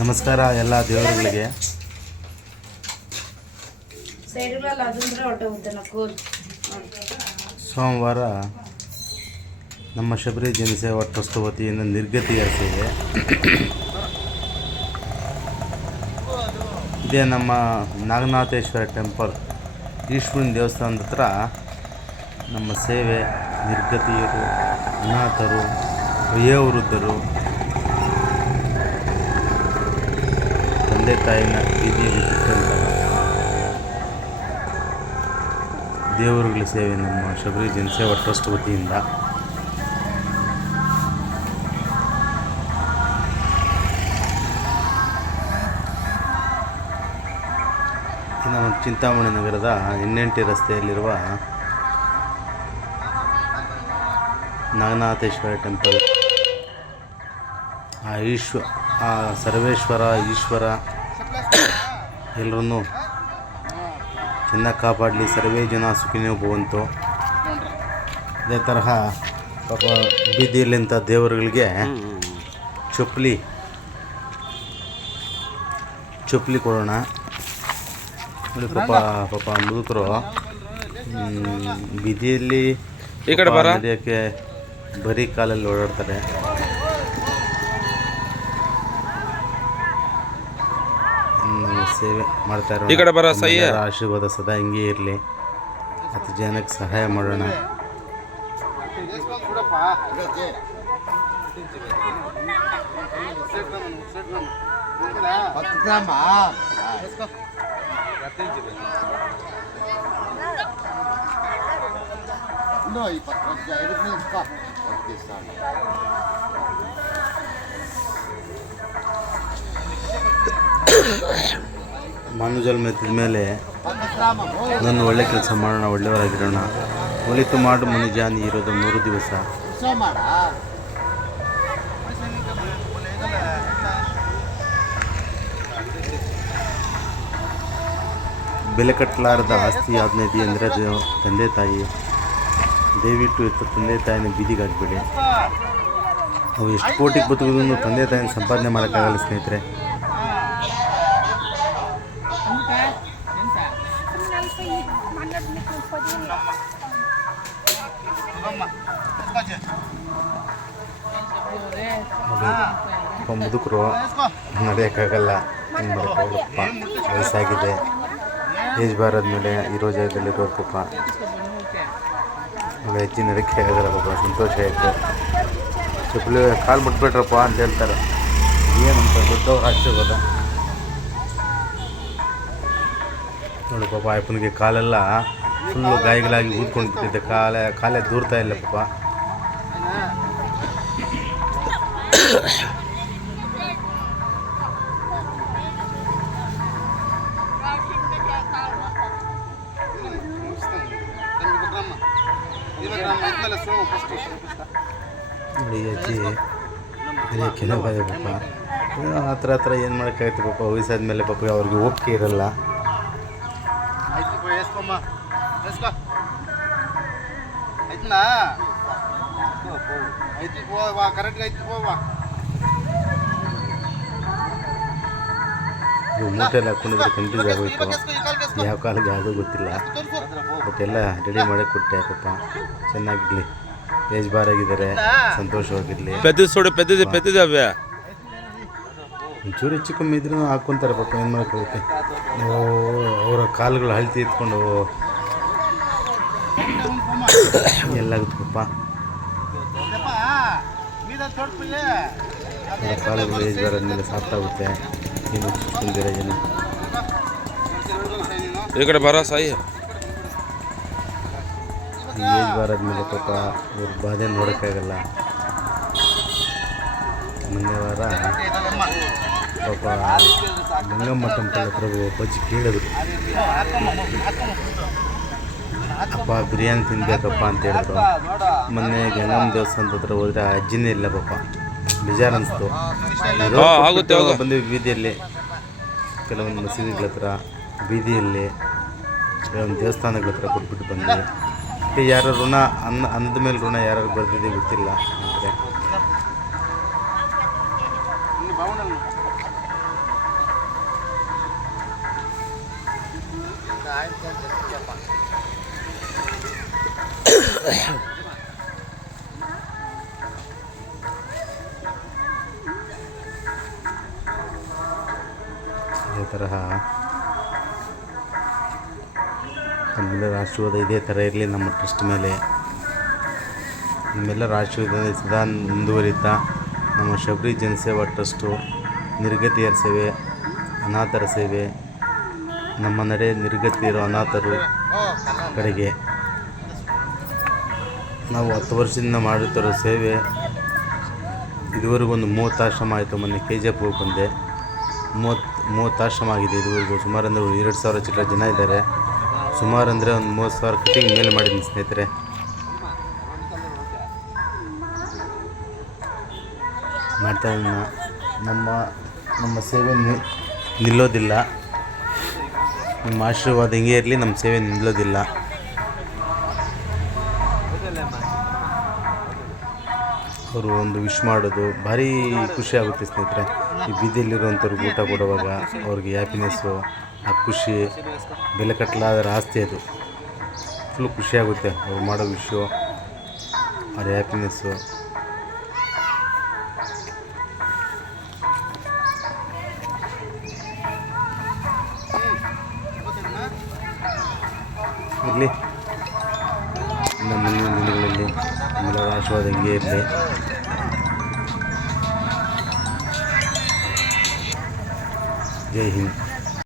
ನಮಸ್ಕಾರ ಎಲ್ಲ ದೇವರುಗಳಿಗೆ. ಸೋಮವಾರ ನಮ್ಮ ಶಬರಿ ಜನಸೇವಾ ಟ್ರಸ್ಟ್ ವತಿಯಿಂದ ನಿರ್ಗತಿಯ ಸೇವೆ. ಇದೇ ನಮ್ಮ ನಾಗನಾಥೇಶ್ವರ ಟೆಂಪಲ್ ಈಶ್ವರನ ದೇವಸ್ಥಾನದ ಹತ್ರ ನಮ್ಮ ಸೇವೆ. ನಿರ್ಗತಿಯರು, ಅನಾಥರು, ವಯೋವೃದ್ಧರು, ತಂದೆ ತಾಯಿನ ಬೀದಿಯಲ್ಲಿ ಬಿಟ್ಟಂತಹ ದೇವರುಗಳ ಸೇವೆ ನಮ್ಮ ಶಬರಿ ಜನಸೇವಾ ಟ್ರಸ್ಟ್ ವತಿಯಿಂದ. ನಮ್ಮ ಚಿಂತಾಮಣಿ ನಗರದ NNT ರಸ್ತೆಯಲ್ಲಿರುವ ನಾಗನಾಥೇಶ್ವರ ಟೆಂಪಲ್, ಆ ಸರ್ವೇಶ್ವರ ಈಶ್ವರ ಎಲ್ಲರನ್ನೂ ಚೆನ್ನಾಗಿ ಕಾಪಾಡಲಿ. ಸರ್ವೇ ಜನ ಸುಖಿನೋ ಭವಂತು. ಅದೇ ತರಹ ಪಾಪ ಬೀದಿಯಲ್ಲಿಂಥ ದೇವರುಗಳಿಗೆ ಚಪ್ಪಲಿ ಕೊಡೋಣ. ಪಾಪ ಮುದುಕರು ಬೀದಿಯಲ್ಲಿ ನಡೆಯೋಕ್ಕೆ ಬರೀ ಕಾಲಲ್ಲಿ ಓಡಾಡ್ತಾರೆ. ಸೇವೆ ಮಾಡ್ತಾ ಇರೋ ಆಶೀರ್ವಾದ ಸದಾ ಹಿಂಗೆ ಇರಲಿ. 10 ಜನಕ್ಕೆ ಸಹಾಯ ಮಾಡೋಣ. ಮಾನವ ಜನ್ಮ ಎತ್ತಿದ ಮೇಲೆ ನನ್ನ ಒಳ್ಳೆ ಕೆಲಸ ಮಾಡೋಣ, ಒಳ್ಳೆಯವರಾಗಿರೋಣ. ಒಳಿತು ಮಾಡು ಮನುಜ, ನೀ ಇರೋದು 3 ದಿವಸ. ಬೆಲೆ ಕಟ್ಟಲಾರದ ಆಸ್ತಿ ಯಾವ್ದನೇದಿ ಅಂದರೆ ಅದು ತಂದೆ ತಾಯಿ. ದಯವಿಟ್ಟು ತಂದೆ ತಾಯಿನ ಬೀದಿಗೆ ಹಾಕ್ಬೇಡಿ. ಅವು ಎಷ್ಟು ಕೋಟಿಗೆ ಬದುಕಿದ್ರು ತಂದೆ ತಾಯಿನ ಸಂಪಾದನೆ ಮಾಡೋಕ್ಕಾಗಲ್ಲ ಸ್ನೇಹಿತರೆ. ಮುದುಕರು ನಡೆಯೋಕ್ಕಾಗಲ್ಲ, ಏನು ಮಾಡೋಕ್ಕಾಗಲ್ಲಪ್ಪ. ವಯಸ್ಸಾಗಿದೆ, ಏಜ್ ಬಾರಾದ್ಮೇಲೆ ಇರೋ ಜಾಗದಲ್ಲಿರೋರು ಪಾಪ ಹೆಚ್ಚಿನ ನಡಕ್ಕೆ ಆಗಲ್ಲ ಪಾಪ. ಸಂತೋಷ ಆಯಿತು. ಚಪ್ಪಲಿ ಕಾಲು ಮುಟ್ಬಿಟ್ರಪ್ಪ ಅಂತ ಹೇಳ್ತಾರೆ. ಏನಂತ ದೊಡ್ಡವ್ರ ಆಶೀರ್ವಾದ ನೋಡಿ. ಪಾಪ ಅಪ್ಪನಿಗೆ ಕಾಲೆಲ್ಲ ಫುಲ್ಲು ಗಾಯಗಳಾಗಿ ಊದ್ಕೊಂಡು ಬಿಟ್ಟಿದ್ದೆ. ಕಾಲೇ ದೂರ್ತಾ ಇಲ್ಲ ಪಾಪ. ನೋಡಿ ಅಜ್ಜಿ ಕೆಲವಾದ ಪಾಪ ಹತ್ರ ಏನು ಮಾಡೋಕ್ಕಾಗುತ್ತೆ ಪಾಪ. ವಯಸ್ಸಾದ್ಮೇಲೆ ಪಾಪ ಅವ್ರಿಗೆ ಒಪ್ಪಿಗೆ ಇರಲ್ಲ. ಮೂಟೆ ಎಲ್ಲ ಹಾಕ್ಕೊಂಡಿದ್ರೆ ಕನ್ಫ್ಯೂಸ್ ಆಗೋಯ್ತು. ಯಾವ ಕಾಲಿಗೆ ಯಾವುದೂ ಗೊತ್ತಿಲ್ಲ. ಬಟ್ ಎಲ್ಲ ರೆಡಿ ಮಾಡಿ ಕೊಟ್ಟೆ ಪಾಪ. ಚೆನ್ನಾಗಿರಲಿ, ಏಜ್ ಬಾರಾಗಿದ್ದಾರೆ, ಸಂತೋಷವಾಗಿರಲಿ. ಒಂಚೂರು ಹೆಚ್ಚು ಕಮ್ಮಿ ಇದ್ರೂ ಹಾಕ್ಕೊತಾರೆ ಪಾಪ. ಏನು ಮಾಡೋಕ್ಕಾಗುತ್ತೆ. ಅವರ ಕಾಲುಗಳು ಅಳ್ತಿ ಎತ್ಕೊಂಡು ಎಲ್ಲಾಗುತ್ತೆ ಪಾಪ. ಕಾಲುಗಳು ಏಜ್ ಬಾರಾದ್ಮೇಲೆ ಸಾಫ್ಟಾಗುತ್ತೆ. ಏನು ಸುಂದರ ಜನ ಈ ಕಡೆ ಬರೋ ಸಾಯಿ ಏಜ್ ಬಾರಾದ್ಮೇಲೆ ಪಾಪ ಅವ್ರ ಬಾಧೆ ನೋಡೋಕ್ಕಾಗಲ್ಲ. ಮೊನ್ನೆ ವಾರ ಪಾಪ ಗಂಗಮ್ಮ ಟೆಂಪಲ್ ಹತ್ರ ಬಜ್ಜಿ ಕೇಳಿದ್ರು, ಅಪ್ಪ ಬಿರಿಯಾನಿ ತಿನ್ಬೇಕಪ್ಪ ಅಂತ ಹೇಳಿದ್ರು. ಮೊನ್ನೆ ಗಂಗಮ್ಮ ದೇವಸ್ಥಾನದ ಹತ್ರ ಹೋದರೆ ಅಜ್ಜಿನೇ ಇಲ್ಲ ಪಾಪ. ಬೇಜಾರು ಅನಿಸ್ತು. ಬಂದ್ವಿ ಬೀದಿಯಲ್ಲಿ, ಕೆಲವೊಂದು ಮಸೀದಿಗಳ ಹತ್ರ, ಬೀದಿಯಲ್ಲಿ ಕೆಲವೊಂದು ದೇವಸ್ಥಾನಗಳ ಹತ್ರ ಕೊಟ್ಬಿಟ್ಟು ಬಂದ್ವಿ. ಯಾರು ಋಣ ಅನ್ನದ ಮೇಲೆ ಋಣ ಯಾರು ಬರ್ದಿದೆ ಗೊತ್ತಿಲ್ಲ. ಅಂದರೆ ಇದೇ ತರಹ ನಮ್ಮೆಲ್ಲರ ಆಶೀರ್ವಾದ ಇದೇ ಥರ ಇರಲಿ ನಮ್ಮ ಟ್ರಸ್ಟ್ ಮೇಲೆ. ನಿಮ್ಮೆಲ್ಲರ ಆಶೀರ್ವಾದ ಸದಾ ಮುಂದುವರಿತಾ ನಮ್ಮ ಶಬರಿ ಜನಸೇವಾ ಟ್ರಸ್ಟು ನಿರ್ಗತಿಯರ ಸೇವೆ, ಅನಾಥರ ಸೇವೆ, ನಮ್ಮ ನಡೆ ನಿರ್ಗತಿಯರು ಅನಾಥರು ಕಡೆಗೆ ನಾವು 10 ವರ್ಷದಿಂದ ಮಾಡುತ್ತಿರೋ ಸೇವೆ. ಇದುವರೆಗೂ ಒಂದು 30 ಆಶ್ರಮ ಆಯಿತು. ಮೊನ್ನೆ KGF ಹೋಗಿ ಬಂದೆ. 30 ಆಶ್ರಮ ಆಗಿದೆ ಇದುವರೆಗೂ. ಸುಮಾರು ಅಂದರೆ 2,000 ಚಿಲ್ಲರೆ ಜನ ಇದ್ದಾರೆ. ಸುಮಾರು ಅಂದರೆ ಒಂದು 30,000 ಕಟ್ಟಿಗೆ ಮೇಲೆ ಮಾಡಿದ್ದೀನಿ ಸ್ನೇಹಿತರೆ. ಮಾಡ್ತಾ ನಮ್ಮ ಸೇವೆ ನಿಲ್ಲೋದಿಲ್ಲ. ನಿಮ್ಮ ಆಶೀರ್ವಾದ ಹಿಂಗೆ ಇರಲಿ, ನಮ್ಮ ಸೇವೆ ನಿಲ್ಲೋದಿಲ್ಲ. ಅವರು ಒಂದು ವಿಶ್ ಮಾಡೋದು ಭಾರಿ ಖುಷಿ ಆಗುತ್ತೆ ಸ್ನೇಹಿತರೆ. ಈ ಬೀದಿಯಲ್ಲಿರುವಂಥವ್ರಿಗೆ ಊಟ ಕೊಡುವಾಗ ಅವ್ರಿಗೆ ಹ್ಯಾಪಿನೆಸ್ಸು, ಆ ಖುಷಿ ಬೆಲೆ ಕಟ್ಟಲಾದ ಆಸ್ತಿ. ಅದು ಫುಲ್ ಖುಷಿಯಾಗುತ್ತೆ ಅವ್ರು ಮಾಡೋ ವಿಷಯ, ಅವ್ರ ಹ್ಯಾಪಿನೆಸ್ಸು. ಇರಲಿ ನಮ್ಮ ಮುಂದಿನ ದಿನಗಳಲ್ಲಿ ನಮ್ಮೆಲ್ಲರ ಆಶೀರ್ವಾದ ಹಿಂಗೆ ಇರಲಿ. ಜೈ ಹಿಂದ್.